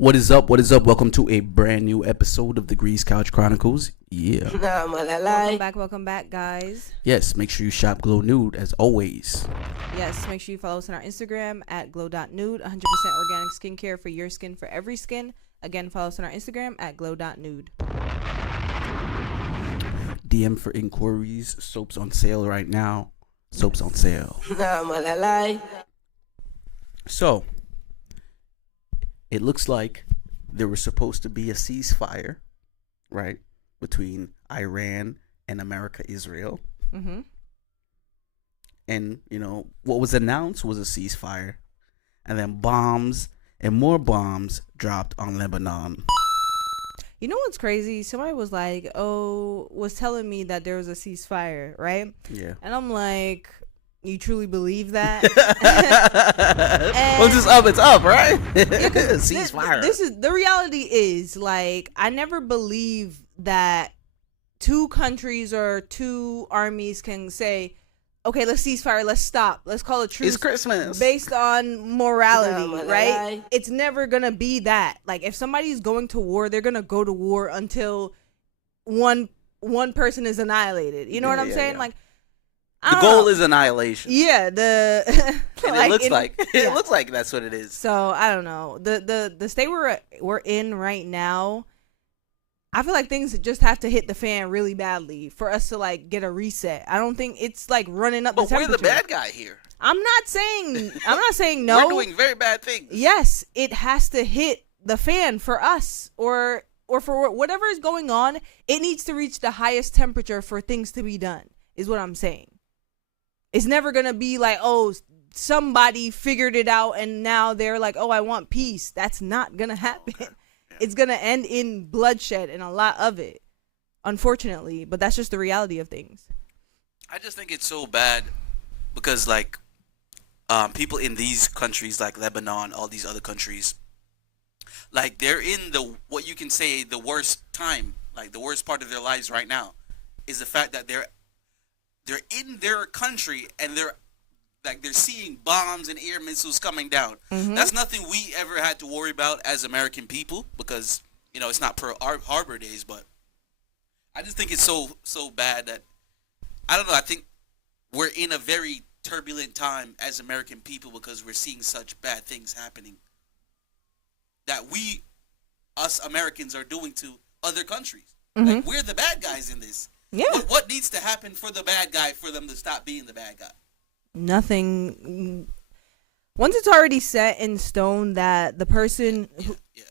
What is up? What is up? Welcome to a brand new episode of the Couch Chronicles. Yeah. Welcome back, guys. Yes, make sure you shop Glow Nude as always. Yes, make sure you follow us on our Instagram at glow.nude, 100% organic skincare for your skin, for every skin. Again, follow us on our Instagram at glow.nude. DM for inquiries. Soaps on sale right now. Soaps on sale. So, it looks like there was supposed to be a ceasefire, right, between Iran and Israel. Mm-hmm. And, what was announced was a ceasefire. And then bombs and more bombs dropped on Lebanon. You know what's crazy? Somebody was telling me that there was a ceasefire, right? Yeah. And I'm like, you truly believe that? Once it's up, it's up, right? Ceasefire. This is the reality. Is like, I never believe that two countries or two armies can say, okay, let's ceasefire, let's stop, let's call it truce. It's Christmas. Based on morality, right? It's never gonna be that. Like, if somebody's going to war, they're gonna go to war until one person is annihilated. You know what I'm saying? Yeah. Like, the goal is annihilation. Yeah, and it looks like that's what it is. So I don't know. The state we're in right now, I feel like things just have to hit the fan really badly for us to like get a reset. I don't think it's like running up. But the temperature. We're the bad guy here. I'm not saying no. We're doing very bad things. Yes, it has to hit the fan for us, or for whatever is going on. It needs to reach the highest temperature for things to be done. Is what I'm saying. It's never gonna be like, oh, somebody figured it out and now they're like, oh, I want peace. That's not gonna happen. Okay. Yeah. It's gonna end in bloodshed and a lot of it, unfortunately. But that's just the reality of things. I just think it's so bad because, like, people in these countries, like Lebanon, all these other countries, like, they're in what you can say the worst time, like the worst part of their lives right now, is the fact that they're in their country and they're seeing bombs and air missiles coming down. Mm-hmm. That's nothing we ever had to worry about as American people because, it's not Pearl Harbor days, but I just think it's so bad that, I don't know, I think we're in a very turbulent time as American people because we're seeing such bad things happening that us Americans are doing to other countries. Mm-hmm. Like, we're the bad guys in this. Yeah. What needs to happen for the bad guy for them to stop being the bad guy? Nothing. Once it's already set in stone that the person yeah.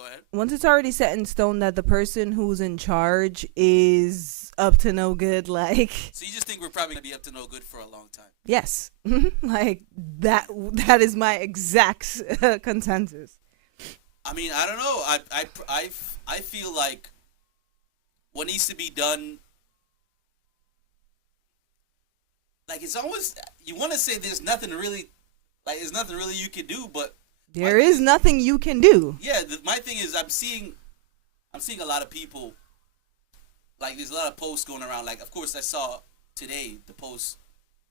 Go ahead. Once it's already set in stone that the person who's in charge is up to no good, like. So you just think we're probably gonna be up to no good for a long time? Yes. Like that is my exact consensus. I mean, I don't know. I feel like what needs to be done, like, it's almost, you want to say there's nothing really you can do, but there is nothing you can do. Yeah, my thing is I'm seeing a lot of people, like, there's a lot of posts going around, like, of course I saw today the post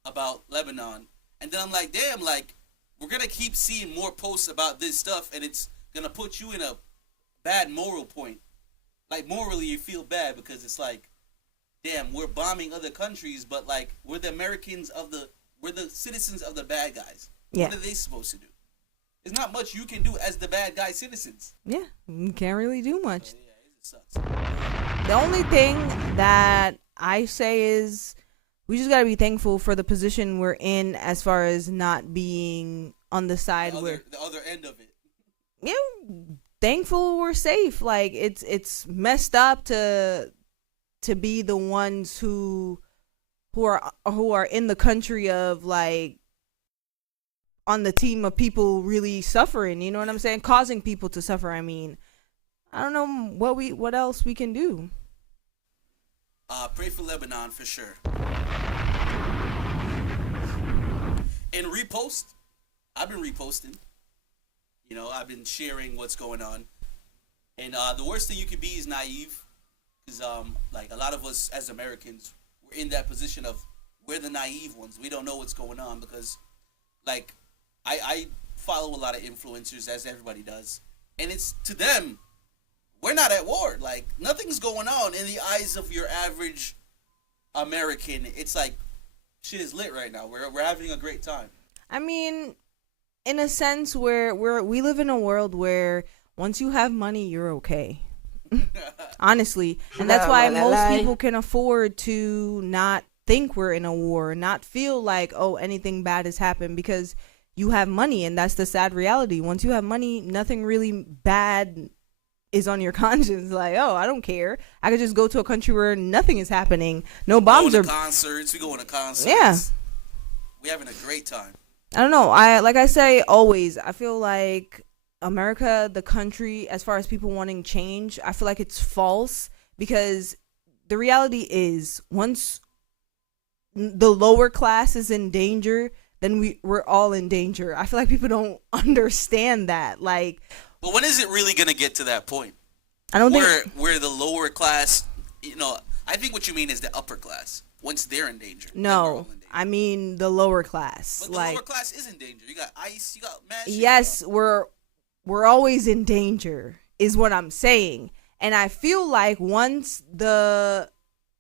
about Lebanon, and then I'm like, damn, like, we're gonna keep seeing more posts about this stuff, and it's gonna put you in a bad moral point. Like, morally, you feel bad because it's like, damn, we're bombing other countries, but, like, we're the citizens of the bad guys. Yeah. What are they supposed to do? There's not much you can do as the bad guy citizens. Yeah, you can't really do much. So, yeah, it sucks. The only thing that I say is we just gotta be thankful for the position we're in as far as not being on the side the other end of it. Yeah. Thankful we're safe. Like, it's messed up to be the ones who are in the country of, like, on the team of people really suffering, you know what I'm saying, causing people to suffer. I mean, I don't know what else we can do. Pray for Lebanon for sure. And repost. I've been reposting. I've been sharing what's going on. And the worst thing you can be is naive. Because, like, a lot of us as Americans, we're in that position of we're the naive ones. We don't know what's going on because, like, I follow a lot of influencers, as everybody does, and it's to them, we're not at war. Like, nothing's going on in the eyes of your average American. It's like shit is lit right now. We're having a great time. I mean, in a sense, where we live in a world where once you have money, you're okay. Honestly, and that's why most people can afford to not think we're in a war, not feel like, oh, anything bad has happened, because you have money. And that's the sad reality. Once you have money, nothing really bad is on your conscience. Like, oh, I don't care, I could just go to a country where nothing is happening, no bombs are concerts, we going to concerts, yeah, we having a great time. I don't know, I say always, I feel like America, the country, as far as people wanting change, I feel like it's false, because the reality is, once the lower class is in danger, then we're all in danger. I feel like people don't understand that. Like, but when is it really gonna get to that point? I don't where the lower class, I think what you mean is the upper class. Once they're in danger. No, I mean the lower class. But the lower class is in danger. You got ICE, you got mad shit. Yes, we're always in danger, is what I'm saying. And I feel like once the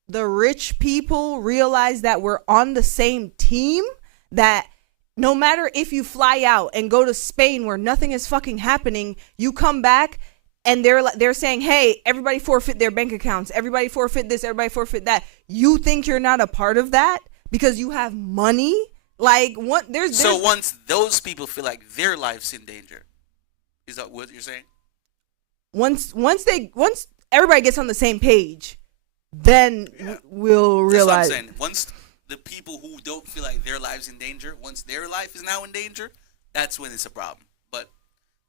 rich people realize that we're on the same team, that no matter if you fly out and go to Spain where nothing is fucking happening, you come back and they're saying, hey, everybody forfeit their bank accounts, everybody forfeit this, everybody forfeit that. You think you're not a part of that because you have money? Like, what? So once those people feel like their life's in danger, is that what you're saying? Once everybody gets on the same page, then we'll realize. That's what I'm saying. Once the people who don't feel like their lives in danger, once their life is now in danger, that's when it's a problem. But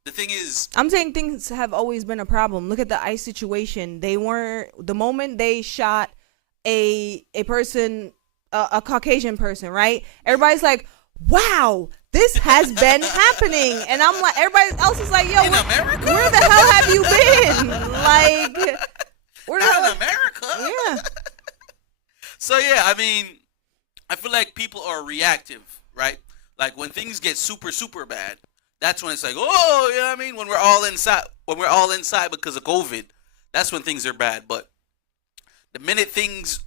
the thing is, I'm saying things have always been a problem. Look at the ICE situation. They weren't, the moment they shot a person, a Caucasian person, right? Everybody's like, wow, this has been happening. And I'm like, everybody else is like, yo, where the hell have you been? Like, where the hell? In America? Yeah. So yeah, I mean, I feel like people are reactive, right? Like when things get super, super bad, that's when it's like, oh, you know what I mean? When we're all inside because of COVID, that's when things are bad. But the minute things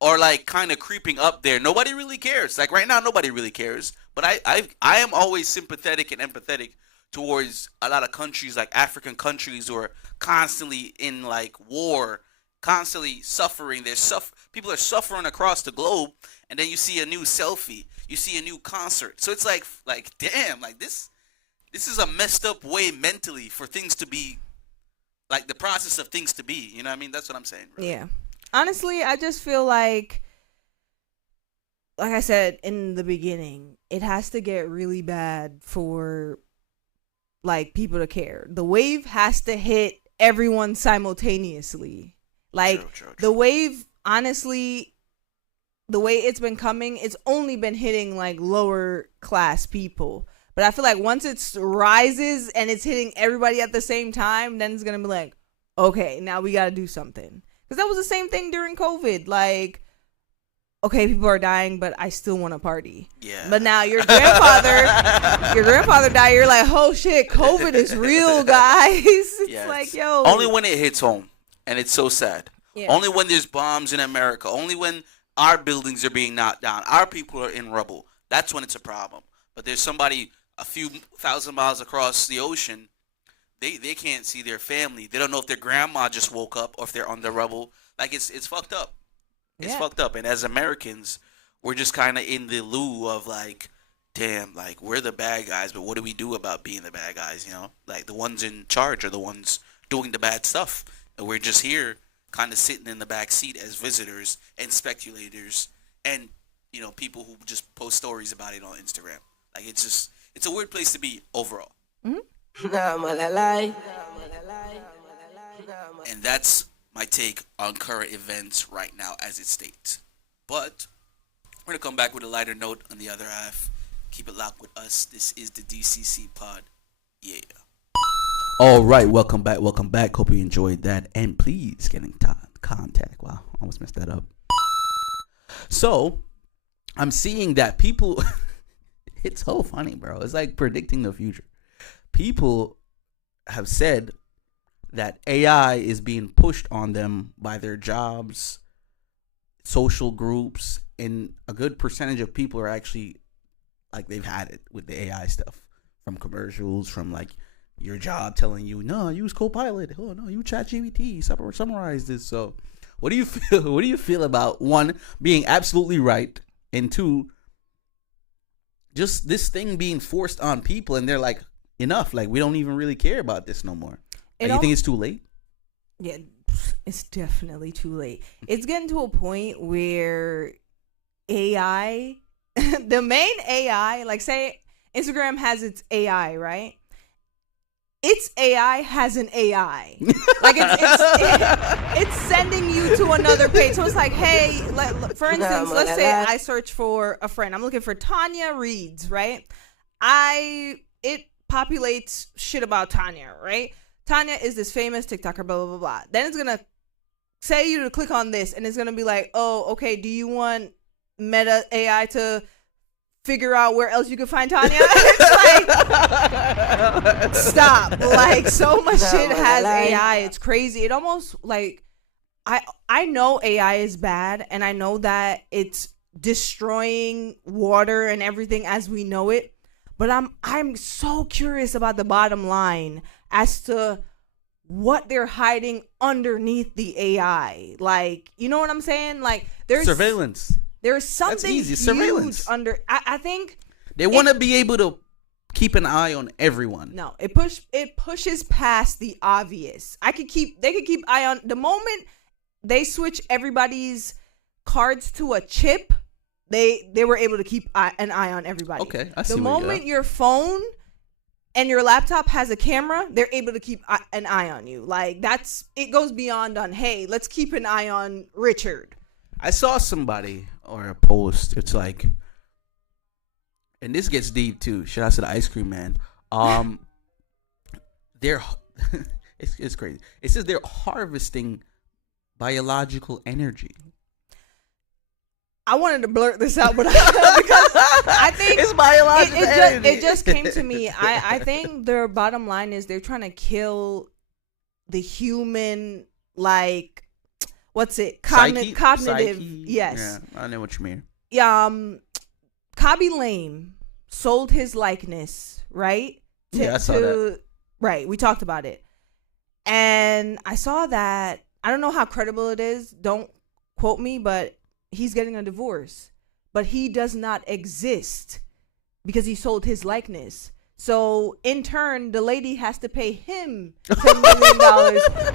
are like kind of creeping up there, nobody really cares. Like right now, nobody really cares. But I am always sympathetic and empathetic towards a lot of countries, like African countries, who are constantly in like war, constantly suffering. People are suffering across the globe, and then you see a new selfie, you see a new concert. So it's like damn, like this is a messed up way mentally for things to be, like the process of things to be. You know what I mean? That's what I'm saying. Really. Yeah. Honestly, I just feel like I said in the beginning, it has to get really bad for like people to care. The wave has to hit everyone simultaneously. Like True. the wave, honestly, the way it's been coming, it's only been hitting like lower class people. But I feel like once it rises and it's hitting everybody at the same time, then it's going to be like, okay, now we got to do something. Because that was the same thing during COVID. Like, okay, people are dying, but I still want to party. Yeah. But now your grandfather died. You're like, oh shit, COVID is real, guys. It's like, yo. Only when it hits home, and it's so sad. Yeah. Only when there's bombs in America. Only when our buildings are being knocked down. Our people are in rubble. That's when it's a problem. But there's somebody a few thousand miles across the ocean. They can't see their family. They don't know if their grandma just woke up or if they're on the rubble. Like, it's fucked up. It's fucked up. And as Americans, we're just kind of in the lieu of like, damn, like we're the bad guys, but what do we do about being the bad guys, you know? Like the ones in charge are the ones doing the bad stuff. And we're just here kind of sitting in the back seat as visitors and speculators and, you know, people who just post stories about it on Instagram. Like it's a weird place to be overall. Mm-hmm. And that's my take on current events right now as it states. But we're going to come back with a lighter note on the other half. Keep it locked with us. This is the DCC pod. Yeah. All right. Welcome back. Hope you enjoyed that. And please get in contact. Wow. Almost messed that up. So I'm seeing that people... It's so funny, bro. It's like predicting the future. People have said that AI is being pushed on them by their jobs, social groups, and a good percentage of people are actually like they've had it with the AI stuff from commercials, from like your job telling you, no, use Copilot. Oh no, you ChatGPT. Summarize this. So, what do you feel? What do you feel about one being absolutely right, and two, just this thing being forced on people, and they're like, enough. Like we don't even really care about this no more. Like, you think it's too late? Yeah, it's definitely too late. It's getting to a point where AI, the main AI, like say Instagram has its AI, right? Its AI has an AI. Like it's sending you to another page. So it's like, hey, for instance, let's say I search for a friend. I'm looking for Tanya Reeds, right? It populates shit about Tanya, right? Tanya is this famous TikToker, blah, blah, blah, blah. Then it's going to say you to click on this, and it's going to be like, oh, okay, do you want Meta AI to figure out where else you can find Tanya? It's like, stop. Like, so much shit has AI. It's crazy. It almost, like, I know AI is bad, and I know that it's destroying water and everything as we know it. But I'm so curious about the bottom line as to what they're hiding underneath the AI. Like, you know what I'm saying? Like, there's surveillance. There's something That's easy. huge Surveillance. under. I think they want to be able to keep an eye on everyone. No, it pushes past the obvious. They could keep eye on the moment they switch everybody's cards to a chip. They were able to keep an eye on everybody. Okay, I see. The moment your phone and your laptop has a camera, they're able to keep an eye on you. Like, it goes beyond on, hey, let's keep an eye on Richard. I saw somebody or a post. It's like, and this gets deep too. Shout out to the ice cream man. They're it's crazy. It says they're harvesting biological energy. I wanted to blurt this out, but because I think it's biological energy. It just came to me. I think their bottom line is they're trying to kill the human, like, what's it? Cognitive. Psyche? Yes. Yeah, I know what you mean. Khaby Lame sold his likeness, right? I saw that. Right, we talked about it. And I saw that. I don't know how credible it is. Don't quote me, but he's getting a divorce. But he does not exist because he sold his likeness. So, in turn, the lady has to pay him $10 million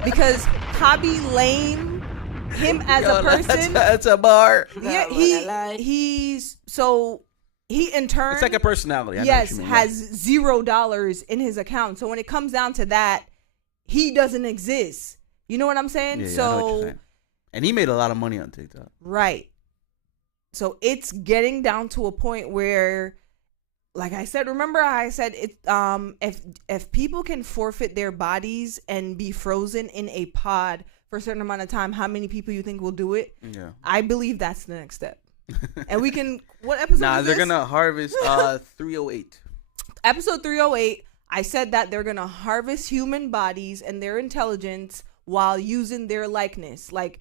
because Khaby Lame, him as a person. That's a bar. Yeah, he in turn. It's like a personality. Yes, has $0 in his account. So when it comes down to that, he doesn't exist. You know what I'm saying? Yeah, I know what you're saying. And he made a lot of money on TikTok. Right. So it's getting down to a point where, like I said, remember I said it. If people can forfeit their bodies and be frozen in a pod for a certain amount of time, how many people you think will do it? Yeah. I believe that's the next step. And we can. What episode? Nah, is they're this? gonna harvest 308. Episode 308. I said that they're gonna harvest human bodies and their intelligence while using their likeness. Like,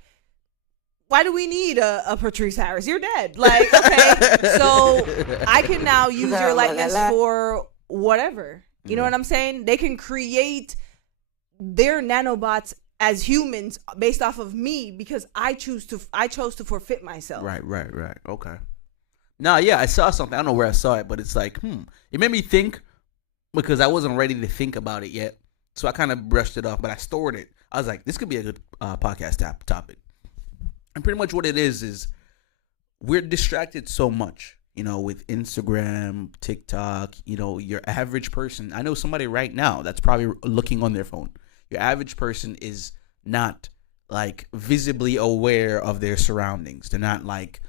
why do we need a Patrice Harris? You're dead. Like, okay, so I can now use your likeness for whatever. You know what I'm saying? They can create their nanobots as humans based off of me because I chose to forfeit myself. Right. Okay. Nah, yeah, I saw something. I don't know where I saw it, but it's like, it made me think because I wasn't ready to think about it yet. So I kind of brushed it off, but I stored it. I was like, this could be a good podcast topic. And pretty much what it is we're distracted so much, with Instagram, TikTok, your average person. I know somebody right now that's probably looking on their phone. Your average person is not like visibly aware of their surroundings. They're not like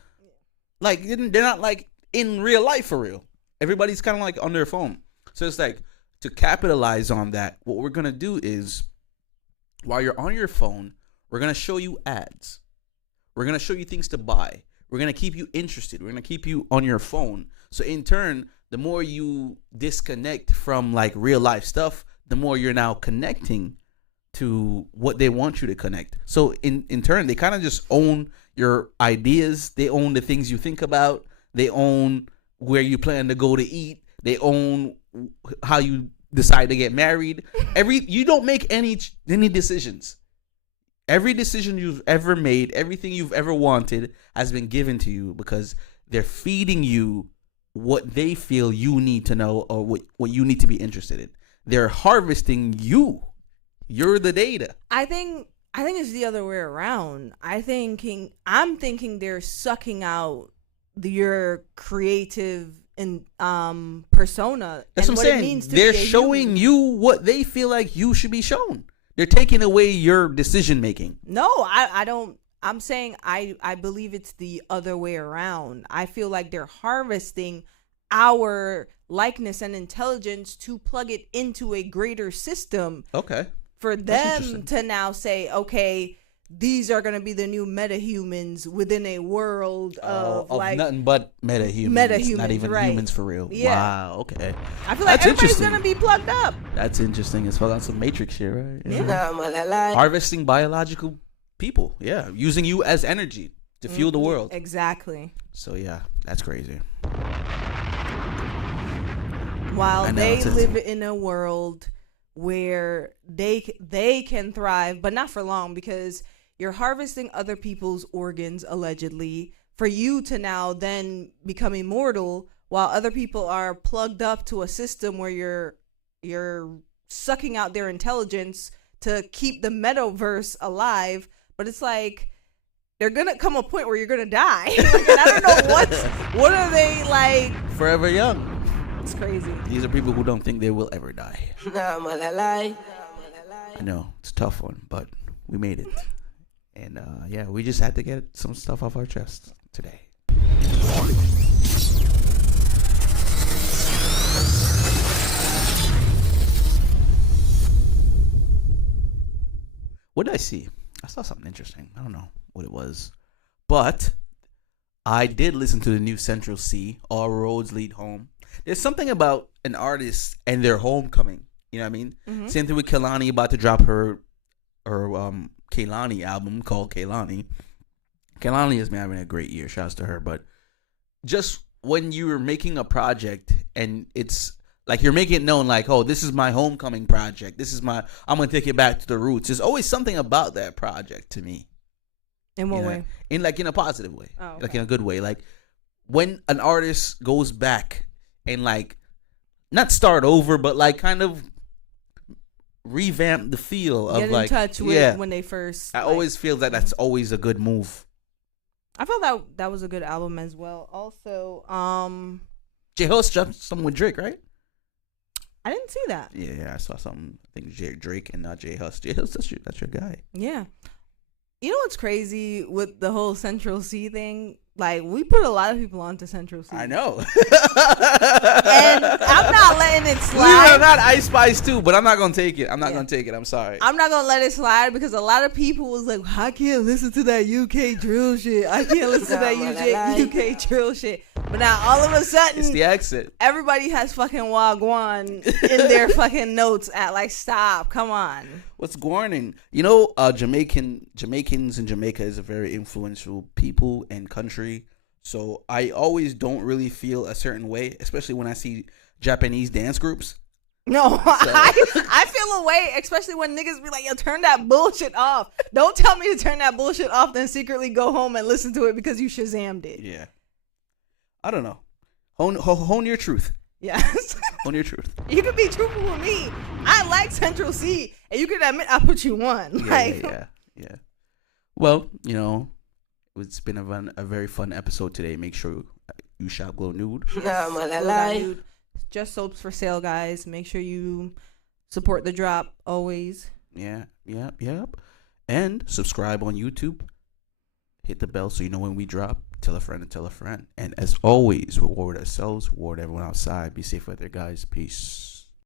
they're not like in real life for real. Everybody's kind of like on their phone. So it's like to capitalize on that, what we're going to do is while you're on your phone, we're going to show you ads. We're going to show you things to buy. We're going to keep you interested. We're going to keep you on your phone. So in turn, the more you disconnect from like real life stuff, the more you're now connecting to what they want you to connect. So in turn, they kind of just own your ideas. They own the things you think about. They own where you plan to go to eat. They own how you decide to get married. You don't make any decisions. Every decision you've ever made, everything you've ever wanted has been given to you because they're feeding you what they feel you need to know or what you need to be interested in. They're harvesting you. You're the data. I think it's the other way around. I'm thinking they're sucking out your creative and persona. That's and what I'm saying. It means to they're be a showing human. you what they feel like you should be shown. They're taking away your decision making. No, I don't. I'm saying I believe it's the other way around. I feel like they're harvesting our likeness and intelligence to plug it into a greater system. Okay. For them to now say, okay, these are going to be the new metahumans within a world of like nothing but metahumans. Not even right. humans for real. Yeah. Wow. Okay. I feel like everybody's going to be plugged up. That's interesting. It's on some Matrix shit, right? Yeah. Harvesting biological people. Yeah. Using you as energy to fuel the world. Exactly. So yeah, that's crazy. While they live in a world where they can thrive, but not for long, because you're harvesting other people's organs allegedly for you to now then become immortal, while other people are plugged up to a system where you're sucking out their intelligence to keep the metaverse alive. But it's like they're gonna come a point where you're gonna die. Like, and I don't know what are they like? Forever young. It's crazy. These are people who don't think they will ever die. I know it's a tough one, but we made it. And yeah, we just had to get some stuff off our chest today. What did I see? I saw something interesting. I don't know what it was. But I did listen to the new Central C, All Roads Lead Home. There's something about an artist and their homecoming. You know what I mean? Mm-hmm. Same thing with Kehlani about to drop her Kehlani album called Kehlani. Kehlani has been having a great year. Shouts to her. But just when you're making a project and it's like you're making it known like, oh, this is my homecoming project. I'm going to take it back to the roots. There's always something about that project to me. In what way? In a positive way. Oh, okay. Like in a good way. Like when an artist goes back and like not start over, but like kind of revamp the feel of get like in touch with when they first. I always feel that that's always a good move. I felt that was a good album as well. Also, J Hus jumped something with Drake, right? I didn't see that. Yeah, I saw something. I think Drake and not J Hus. J Hus, that's your guy. Yeah. You know what's crazy with the whole Central C thing? Like, we put a lot of people onto Central C. I know. And I'm not letting it slide. We not Ice Spice too, but I'm not going to take it. I'm not going to take it. I'm sorry. I'm not going to let it slide because a lot of people was like, I can't listen to that UK drill shit. I can't listen to that UK drill shit. But now all of a sudden, it's the accent. Everybody has fucking Wagwan in their fucking notes at like, stop, come on. What's Guarning? You know, Jamaicans in Jamaica is a very influential people and country. So I always don't really feel a certain way, especially when I see Japanese dance groups. No, so. I feel a way, especially when niggas be like, yo, turn that bullshit off. Don't tell me to turn that bullshit off, then secretly go home and listen to it because you Shazammed it. Yeah. I don't know. Hone your truth. Yes. Hone your truth. You can be truthful with me. I like Central C, and you can admit I put you on. Yeah. Well, you know, it's been a very fun episode today. Make sure you shop Glow Nude. Nude. Just soaps for sale, guys. Make sure you support the drop always. Yeah. And subscribe on YouTube. Hit the bell so you know when we drop. Tell a friend and tell a friend. And as always, reward ourselves, reward everyone outside. Be safe out there, guys. Peace.